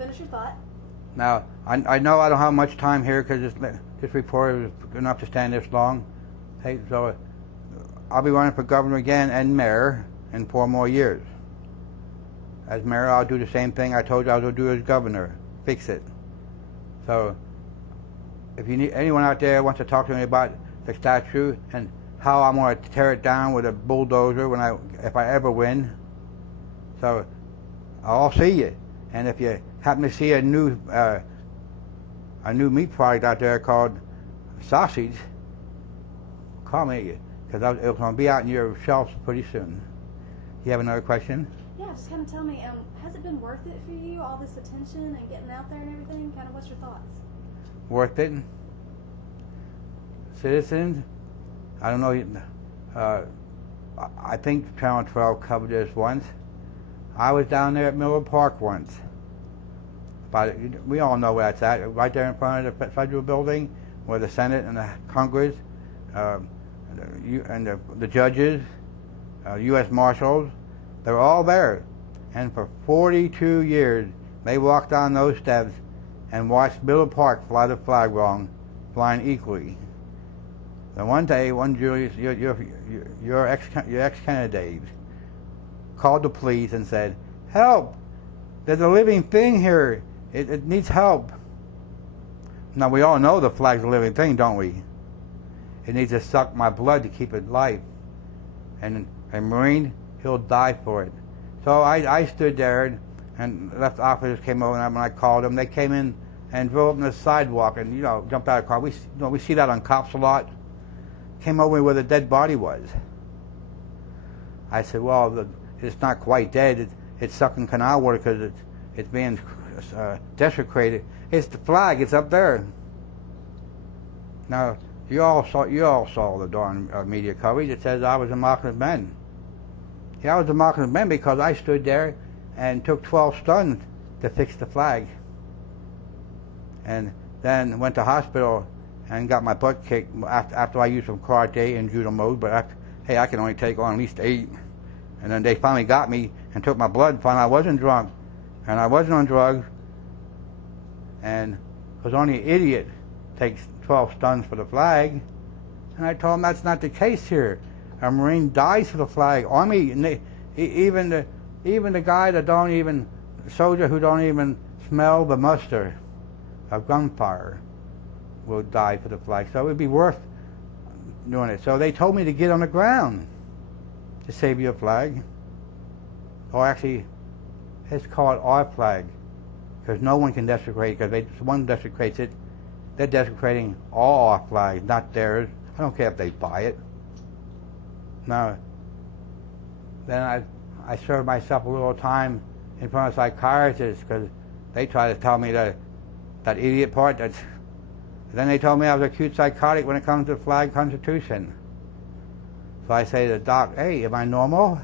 finish your thought. Now, I know I don't have much time here because this report is enough to stand this long. Hey, so I'll be running for governor again and mayor in 4 more years. As mayor, I'll do the same thing I told you I was going to do as governor. Fix it. So, if you need anyone out there wants to talk to me about the statue and how I'm going to tear it down with a bulldozer if I ever win, so I'll see you. And if you happen to see a new meat product out there called sausage, call me because it's going to be out in your shelves pretty soon. You have another question? Yeah, just kind of tell me, has it been worth it for you, all this attention and getting out there and everything? Kind of what's your thoughts? Worth it? Citizens? I don't know. I think Channel 12 covered this once. I was down there at Miller Park once. But we all know where that's at. Right there in front of the federal building, where the Senate and the Congress, and the judges, U.S. Marshals, they're all there. And for 42 years, they walked down those steps and watched Miller Park fly the flag wrong, flying equally. Then one day, one Julius, your ex-candidate, called the police and said, "Help! There's a living thing here. It needs help." Now we all know the flag's a living thing, don't we? It needs to suck my blood to keep it alive. And a Marine, he'll die for it. So I stood there and left officers came over and when I called them, they came in and drove up on the sidewalk and jumped out of the car. We see that on cops a lot. Came over where the dead body was. I said, well, it's not quite dead. It's sucking canal water because it's being desecrated. It's the flag. It's up there. Now you all saw the darn media coverage. It says I was a marksman men. Yeah, I was a marksman men because I stood there and took 12 stuns to fix the flag, and then went to hospital and got my butt kicked after I used some karate and judo mode. But hey, I can only take on at least 8. And then they finally got me and took my blood and found I wasn't drunk and I wasn't on drugs. And because only an idiot takes 12 stuns for the flag. And I told them that's not the case here. A Marine dies for the flag. Army, even the guy that soldier who don't even smell the muster of gunfire will die for the flag. So it would be worth doing it. So they told me to get on the ground to save your flag. Or actually, let's call it our flag, because no one can desecrate, because if one desecrates it, they're desecrating all our flags, not theirs. I don't care if they buy it. Now, then I served myself a little time in front of psychiatrists because they tried to tell me that idiot part. Then they told me I was acute psychotic when it comes to the flag constitution. So I say to the doc, hey, am I normal?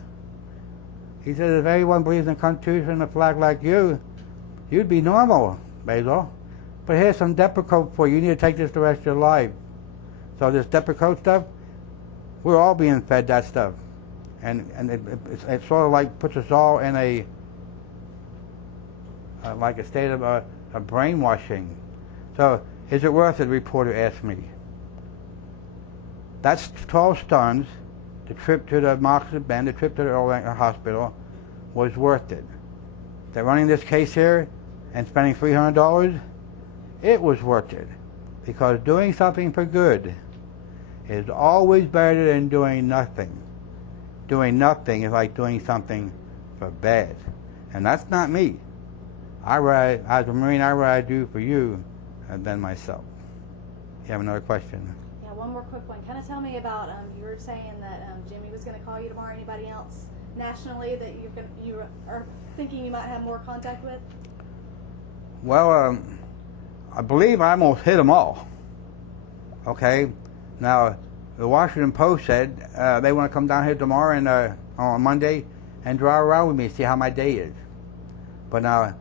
He says, if everyone believes in the Constitution and the flag like you, you'd be normal, Basil. But here's some Depakote for you. You need to take this the rest of your life. So this Depakote stuff, we're all being fed that stuff. And it sort of like puts us all in a state of brainwashing. So is it worth it, the reporter asked me. That's 12 stuns. The trip to the Marksman Bend, the trip to the hospital was worth it. They're running this case here and spending $300, it was worth it. Because doing something for good is always better than doing nothing. Doing nothing is like doing something for bad. And that's not me. As a Marine, I'd rather do for you than myself. You have another question? Yeah, one more quick one. Kind of tell me about, you were saying that Jimmy was going to call you tomorrow. Anybody else nationally that you are thinking you might have more contact with? Well, I believe I almost hit them all. Okay? Now, the Washington Post said they want to come down here tomorrow and on Monday and drive around with me and see how my day is. But now,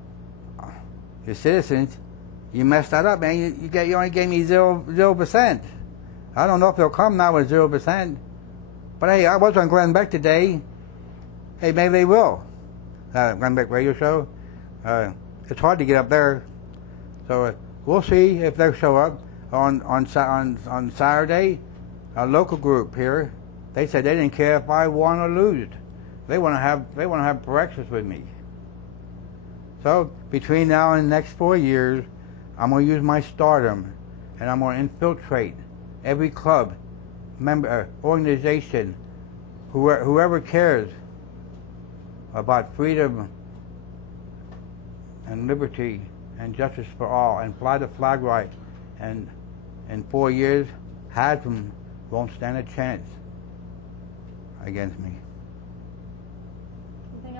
your citizens, you messed that up, man. You only gave me 0%. I don't know if they'll come now with 0%. But hey, I was on Glenn Beck today. Hey, maybe they will. Glenn Beck radio show. it's hard to get up there. So we'll see if they show up on Saturday. A local group here, they said they didn't care if I won or lose. They want to have breakfast with me. So between now and the next 4 years, I'm going to use my stardom, and I'm going to infiltrate every club, member, organization, whoever cares about freedom and liberty and justice for all, and fly the flag right. And in 4 years, Haslam won't stand a chance against me.